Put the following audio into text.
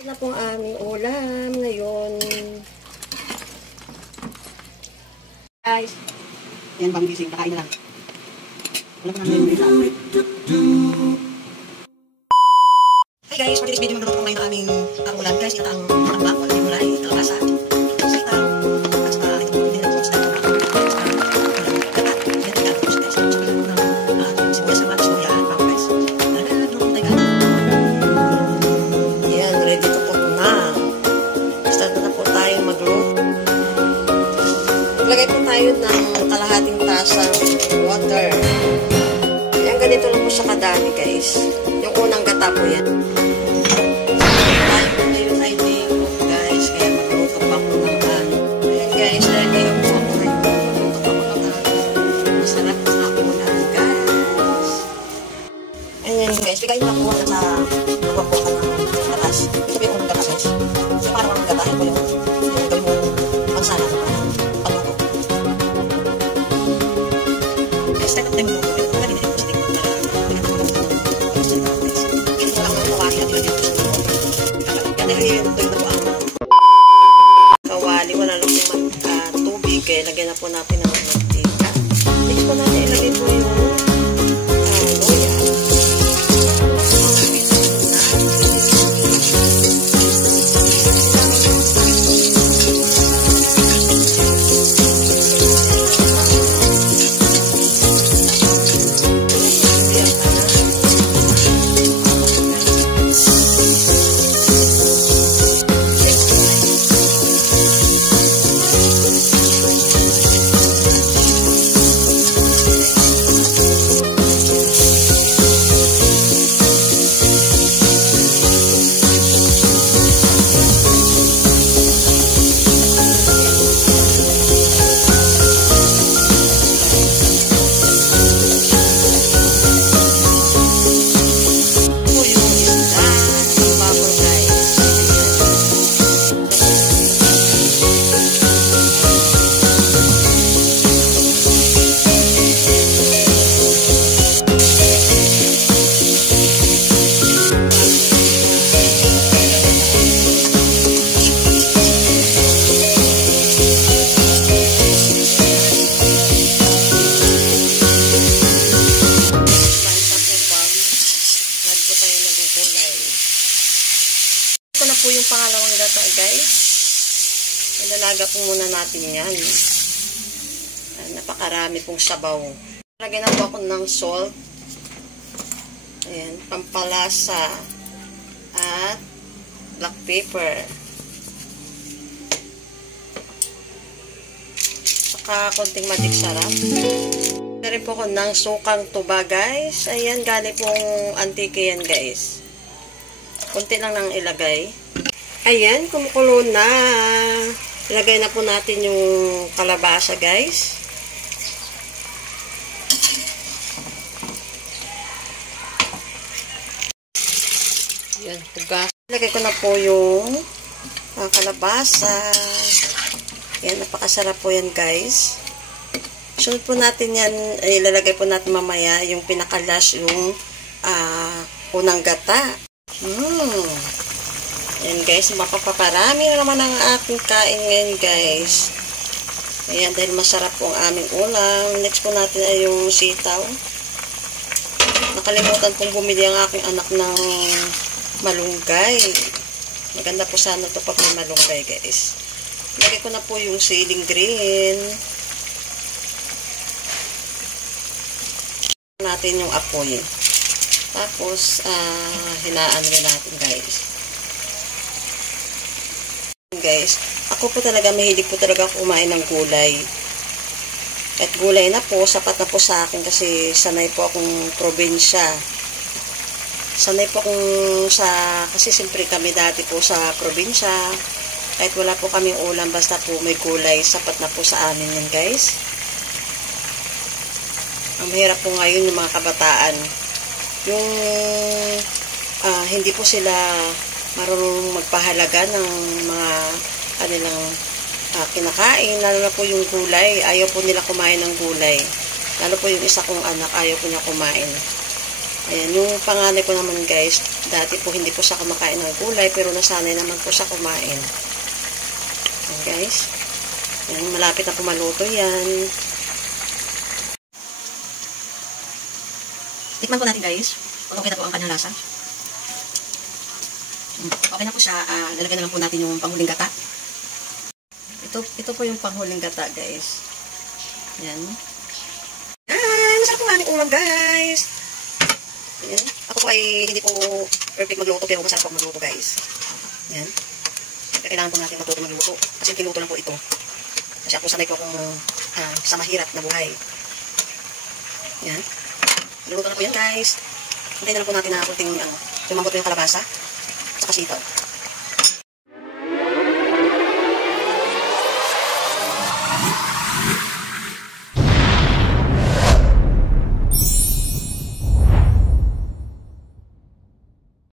Ito na pong aming ulam ngayon. Guys, yan bang gising, kakain na lang. Wala pa namin yung Hi guys, for today's video magluluto ko ngayon ng aming ulam guys. Ito ang makambak, wala yung gulay, kalabasa, sitaw, at saka itong hindi na po sitaw. yan, ready to cook na. Start na po tayo magluto. Maglagay po tayo ng kalahating tasang water. Yan, ganito lang po siya kadami guys. Yung unang gata po yan. Guys, bigay na po sa luwag po ka ng gatas. Ito po yung unang gatas guys. So parang ang gatahin po yung gawin mo pansala ng pagluto. Guys, second time mo po ito. Lagi na yung stick para pinagulong po ng pagsalita guys. Ito lang ang kawali at ilagay po sa luwag. Yan na yung tuloy na po ang kawali. Wala lang po tubig. Kaya lagyan na po natin ng mantika. Next po natin ilagay po yung po yung pangalawang gata guys. Ilalaga po muna natin yan. Napakarami pong sabaw. Lagyan na po ako ng salt. Ayan, pampalasa. At black pepper. Saka konting magic sarap. Lagyan rin po ako ng sukang tuba guys. Ayan, galing pong antike yan guys. Konti lang nang ilagay. Ayan, kumukulo na. Ilagay na po natin yung kalabasa, guys. Ayan, tuga. Ilagay ko na po yung kalabasa. Ayan, napakasarap po yan, guys. Sunod po natin yan, ilalagay po natin mamaya yung pinakalas, yung unang gata. Ayan guys, mapapaparami na naman ang aking kain ngayon guys. Ayan, dahil masarap po ang aming ulam. Next po natin ay yung sitaw. Nakalimutan pong bumili ang aking anak ng malunggay. Maganda po sana ito pag may malunggay guys. Lagay ko na po yung siling green. Natin yung apoy. Tapos, hinaan rin natin guys. Guys, ako po talaga mahilig po talaga kumain ng gulay. At gulay na po, sapat na po sa akin kasi sanay po akong probinsya. Sanay po akong kasi siyempre kami dati po sa probinsya. Kahit wala po kaming ulam, basta po may gulay, sapat na po sa amin yan guys. Ang mahirap po ngayon yung mga kabataan. Yung hindi po sila marunong magpahalaga ng mga kanilang kinakain, lalo na po yung gulay. Ayaw po nila kumain ng gulay. Lalo po yung isa kong anak, ayaw po niya kumain. Ayan, yung panganay ko naman guys, dati po hindi po siya kumakain ng gulay, pero nasanay naman po siya kumain. Ayan guys. Ayan, malapit na po maluto yan. Tikman po natin guys, kung okay na po ang kanyang lasa. Okay na po siya, lalagyan na lang po natin yung panghuling gata. Ito po yung panghuling gata guys. Ayan. Masarap po aming ulam guys. Ayan. Ako po ay hindi po perfect magluto, pero masarap po magluto guys. Ayan. Kailangan po natin matuto magluto. Kasi kiluto lang po ito. Kasi ako sanay po akong sa mahirap na buhay. Ayan. Luto na po yan guys. Hintayin na lang po natin na kunting lumambot po yung kalabasa. Saka sitaw.